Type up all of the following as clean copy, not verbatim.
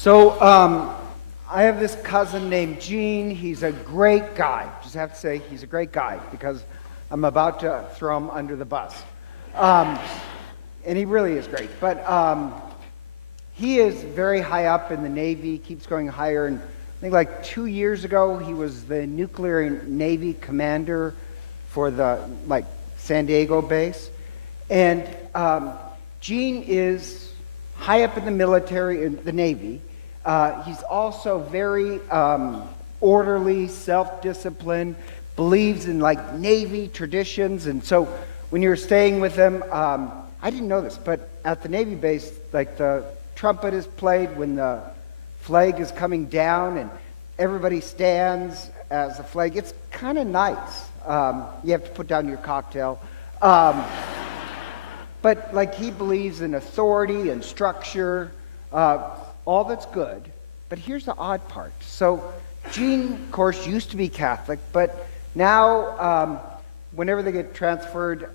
So, I have this cousin named Gene. He's a great guy. Just have to say he's a great guy because I'm about to throw him under the bus. And he really is great. But he is very high up in the Navy, keeps going higher. And I think like 2 years ago, he was the nuclear Navy commander for the San Diego base. And Gene is high up in the military, in the Navy. He's also very orderly, self-disciplined, believes in Navy traditions. And so when you're staying with him, I didn't know this, but at the Navy base, the trumpet is played when the flag is coming down and everybody stands as the flag. It's kind of nice. You have to put down your cocktail. But he believes in authority and structure, all that's good. But here's the odd part. So Gene, of course, used to be Catholic, but now whenever they get transferred,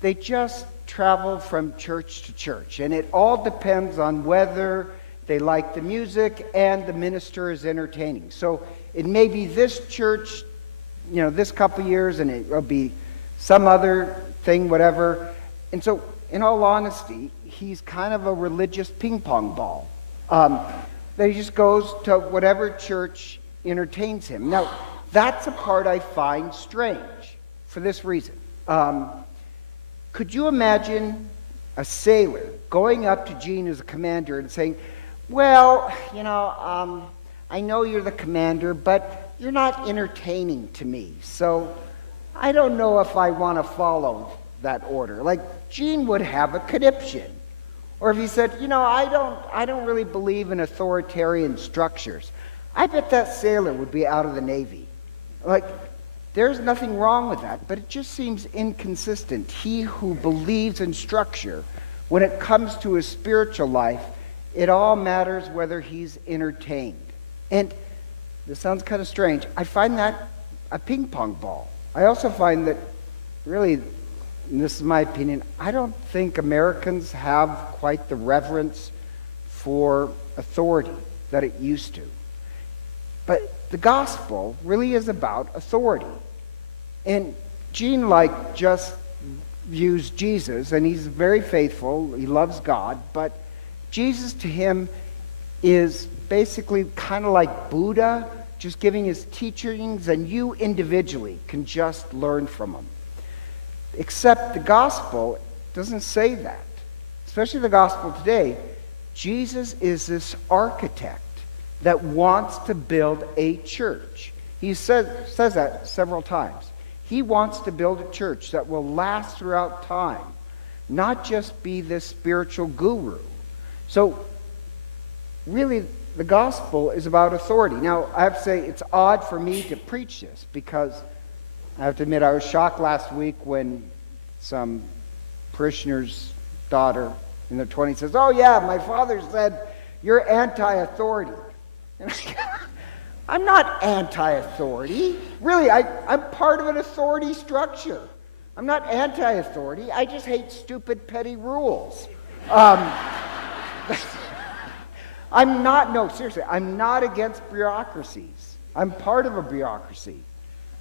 they just travel from church to church. And it all depends on whether they like the music and the minister is entertaining. So it may be this church, this couple years, and it will be some other thing, whatever. And so, in all honesty, he's kind of a religious ping pong ball. That he just goes to whatever church entertains him. Now, that's a part I find strange for this reason. Could you imagine a sailor going up to Gene as a commander and saying, well, I know you're the commander, but you're not entertaining to me, so I don't know if I want to follow that order. Gene would have a conniption. Or if he said, I don't really believe in authoritarian structures, I bet that sailor would be out of the Navy. There's nothing wrong with that, but it just seems inconsistent. He who believes in structure, when it comes to his spiritual life, it all matters whether he's entertained. And this sounds kind of strange. I find that a ping pong ball. I also find that, really, and this is my opinion, I don't think Americans have quite the reverence for authority that it used to. But the gospel really is about authority. And Gene, just views Jesus, and he's very faithful, he loves God, but Jesus to him is basically kind of like Buddha, just giving his teachings, and you individually can just learn from him. Except the gospel doesn't say that. Especially the gospel today. Jesus is this architect that wants to build a church. He says that several times. He wants to build a church that will last throughout time, not just be this spiritual guru. So, really, the gospel is about authority. Now, I have to say, it's odd for me to preach this because I have to admit, I was shocked last week when some parishioner's daughter in their 20s says, oh yeah, my father said you're anti-authority. And I'm not anti-authority. Really, I'm part of an authority structure. I'm not anti-authority. I just hate stupid, petty rules. Seriously, I'm not against bureaucracies. I'm part of a bureaucracy.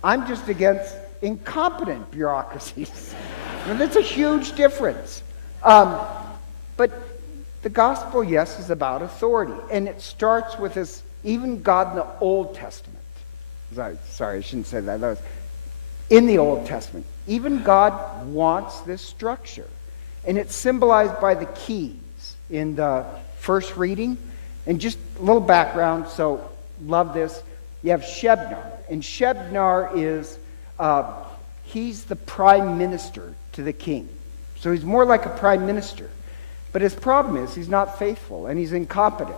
I'm just against incompetent bureaucracies. And that's a huge difference. But the gospel, yes, is about authority. And it starts with this, even God in the Old Testament. Sorry, I shouldn't say that. That was in the Old Testament. Even God wants this structure. And it's symbolized by the keys in the first reading. And just a little background, so love this. You have Shebnar. And Shebnar is, he's the prime minister to the king. So he's more like a prime minister. But his problem is he's not faithful and he's incompetent.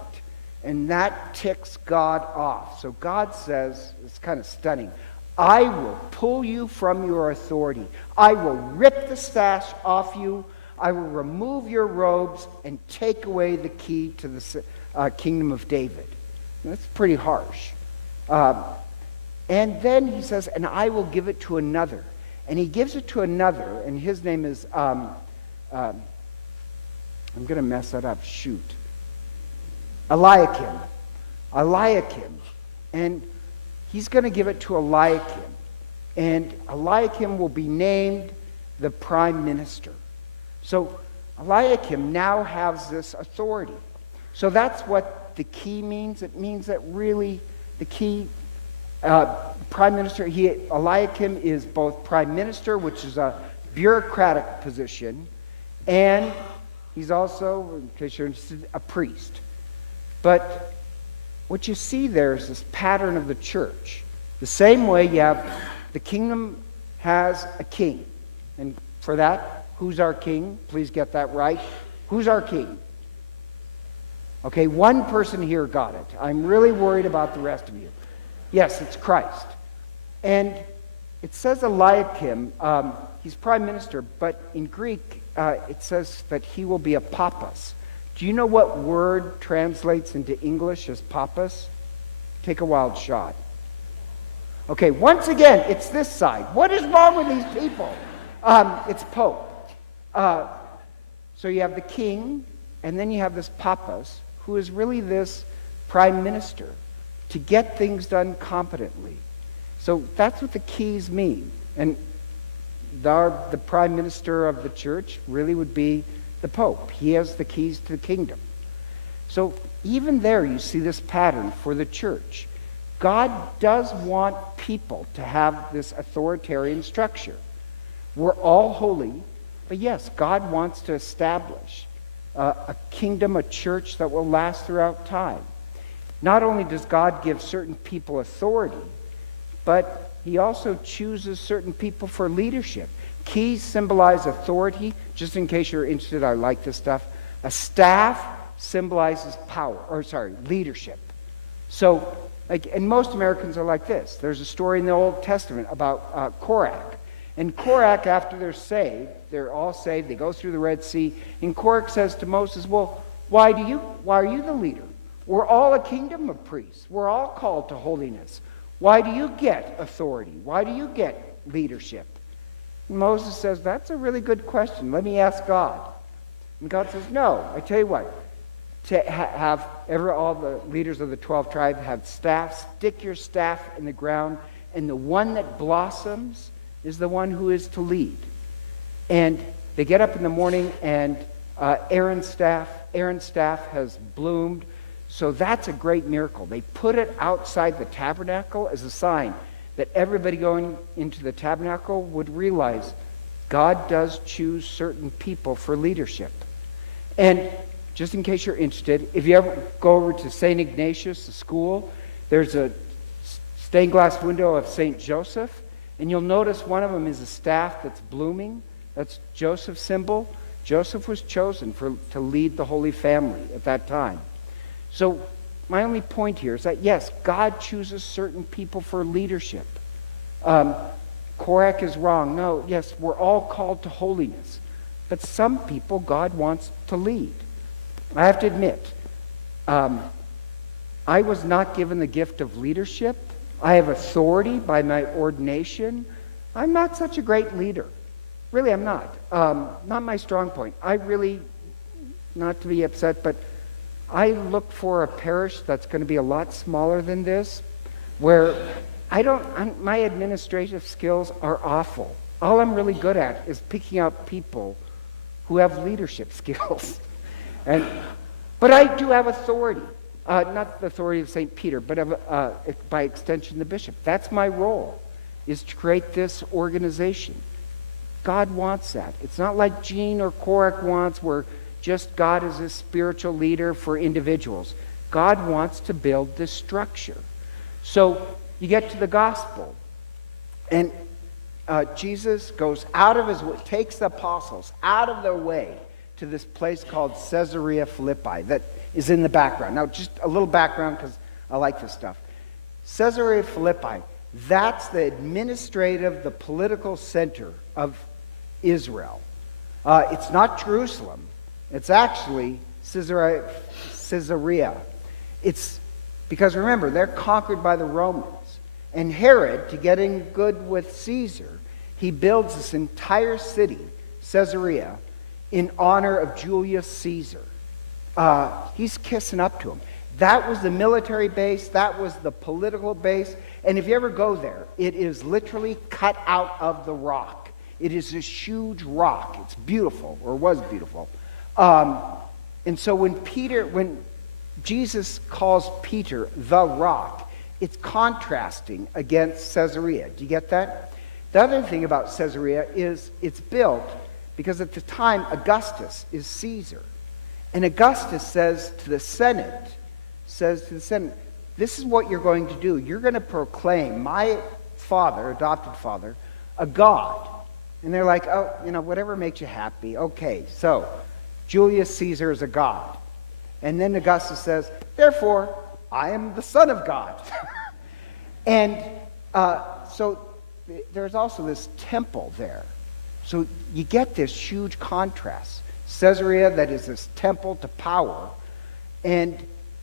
And that ticks God off. So God says, it's kind of stunning, I will pull you from your authority. I will rip the sash off you. I will remove your robes and take away the key to the kingdom of David. And that's pretty harsh. And then he says, and I will give it to another. And he gives it to another, and his name is, I'm going to mess that up, shoot. Eliakim. Eliakim. And he's going to give it to Eliakim. And Eliakim will be named the prime minister. So Eliakim now has this authority. So that's what the key means. It means that really the key prime minister, Eliakim is both prime minister, which is a bureaucratic position, and he's also, in case you're interested, a priest. But what you see there is this pattern of the church. The same way you have the kingdom has a king. And for that, who's our king? Please get that right. Who's our king? Okay, one person here got it. I'm really worried about the rest of you. Yes, it's Christ. And it says Eliakim, he's prime minister, but in Greek it says that he will be a papas. Do you know what word translates into English as papas? Take a wild shot. Okay, once again, it's this side. What is wrong with these people? It's Pope. So you have the king, and then you have this papas, who is really this prime minister to get things done competently. So that's what the keys mean. And the prime minister of the church really would be the Pope. He has the keys to the kingdom. So even there you see this pattern for the church. God does want people to have this authoritarian structure. We're all holy, but yes, God wants to establish a kingdom, a church that will last throughout time. Not only does God give certain people authority, but he also chooses certain people for leadership. Keys symbolize authority. Just in case you're interested, I like this stuff. A staff symbolizes leadership. So, and most Americans are like this. There's a story in the Old Testament about Korach. And Korach, after they're saved, they're all saved, they go through the Red Sea, and Korach says to Moses, well, why are you the leader? We're all a kingdom of priests. We're all called to holiness. Why do you get authority? Why do you get leadership? And Moses says, that's a really good question. Let me ask God. And God says, no, I tell you what, to have all the leaders of the 12 tribes have staffs, stick your staff in the ground, and the one that blossoms is the one who is to lead. And they get up in the morning, and Aaron's staff has bloomed. So that's a great miracle. They put it outside the tabernacle as a sign that everybody going into the tabernacle would realize God does choose certain people for leadership. And just in case you're interested, if you ever go over to St. Ignatius, the school, there's a stained glass window of St. Joseph, and you'll notice one of them is a staff that's blooming. That's Joseph's symbol. Joseph was chosen to lead the Holy Family at that time. So my only point here is that, yes, God chooses certain people for leadership. Korach is wrong. No, yes, we're all called to holiness. But some people God wants to lead. I have to admit, I was not given the gift of leadership. I have authority by my ordination. I'm not such a great leader. Really, I'm not. Not my strong point. I really, not to be upset, but I look for a parish that's going to be a lot smaller than this, where my administrative skills are awful. All I'm really good at is picking out people who have leadership skills. But I do have authority. Not the authority of St. Peter, but by extension the bishop. That's my role, is to create this organization. God wants that. It's not like Gene or Korach wants, where just God is a spiritual leader for individuals. God wants to build this structure. So you get to the gospel, and Jesus goes out of his way, takes the apostles out of their way to this place called Caesarea Philippi that is in the background. Now, just a little background because I like this stuff. Caesarea Philippi, that's the administrative, the political center of Israel. It's not Jerusalem. It's actually Caesarea. It's because, remember, they're conquered by the Romans. And Herod, to get in good with Caesar, he builds this entire city, Caesarea, in honor of Julius Caesar. He's kissing up to him. That was the military base. That was the political base. And if you ever go there, it is literally cut out of the rock. It is this huge rock. It's beautiful, or was beautiful. And so when Jesus calls Peter the rock, it's contrasting against Caesarea. Do you get that? The other thing about Caesarea is it's built because at the time Augustus is Caesar. And Augustus says to the Senate, this is what you're going to do. You're going to proclaim my father, adopted father, a god. And they're like, oh, whatever makes you happy. Okay, so Julius Caesar is a god. And then Augustus says, therefore, I am the son of God. And so there's also this temple there. So you get this huge contrast. Caesarea, that is this temple to power. And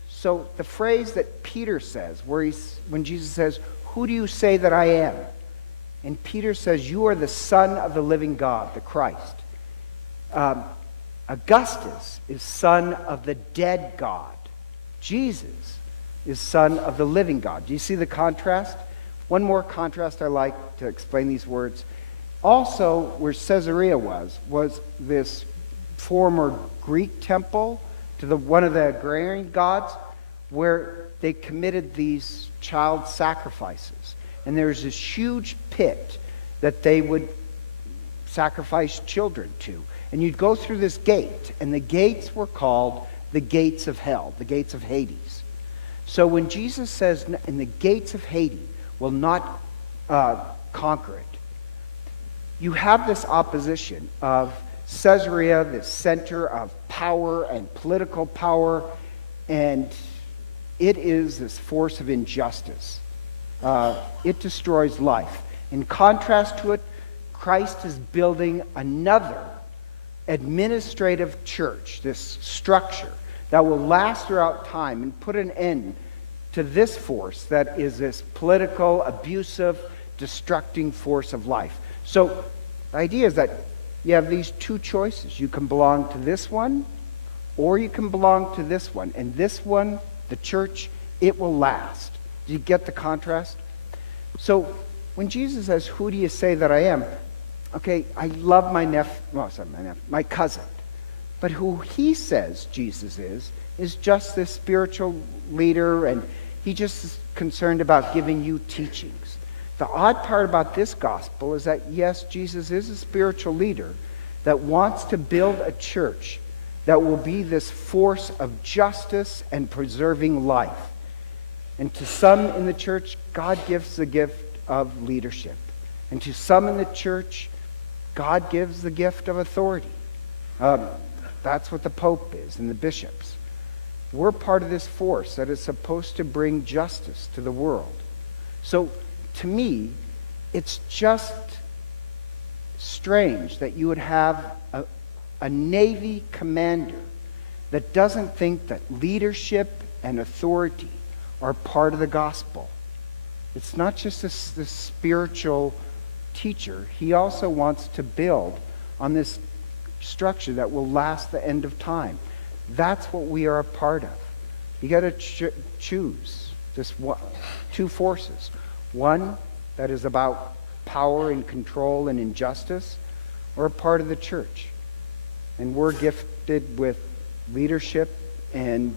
so the phrase that Peter says, when Jesus says, who do you say that I am? And Peter says, you are the Son of the living God, the Christ. Augustus is son of the dead God. Jesus is son of the living God. Do you see the contrast? One more contrast I like to explain these words. Also, where Caesarea was this former Greek temple to one of the agrarian gods, where they committed these child sacrifices. And there's this huge pit that they would sacrifice children to. And you'd go through this gate, and the gates were called the gates of hell, the gates of Hades. So when Jesus says, and the gates of Hades will not conquer it, you have this opposition of Caesarea, the center of power and political power, and it is this force of injustice. It destroys life. In contrast to it, Christ is building another administrative church, this structure that will last throughout time and put an end to this force that is this political, abusive, destructing force of life. So the idea is that you have these two choices. You can belong to this one, or you can belong to this one. And this one, the church, it will last. Do you get the contrast? So when Jesus says, who do you say that I am? Okay, I love my cousin. But who he says Jesus is just this spiritual leader, and he just is concerned about giving you teachings. The odd part about this gospel is that, yes, Jesus is a spiritual leader that wants to build a church that will be this force of justice and preserving life. And to some in the church, God gives the gift of leadership. And to some in the church, God gives the gift of authority. That's what the Pope is and the bishops. We're part of this force that is supposed to bring justice to the world. So, to me, it's just strange that you would have a Navy commander that doesn't think that leadership and authority are part of the gospel. It's not just this spiritual teacher. He also wants to build on this structure that will last the end of time. That's what we are a part of. You got to choose this two forces. One that is about power and control and injustice, or a part of the church. And we're gifted with leadership and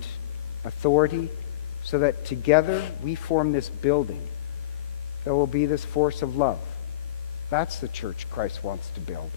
authority so that together we form this building that will be this force of love. That's the church Christ wants to build.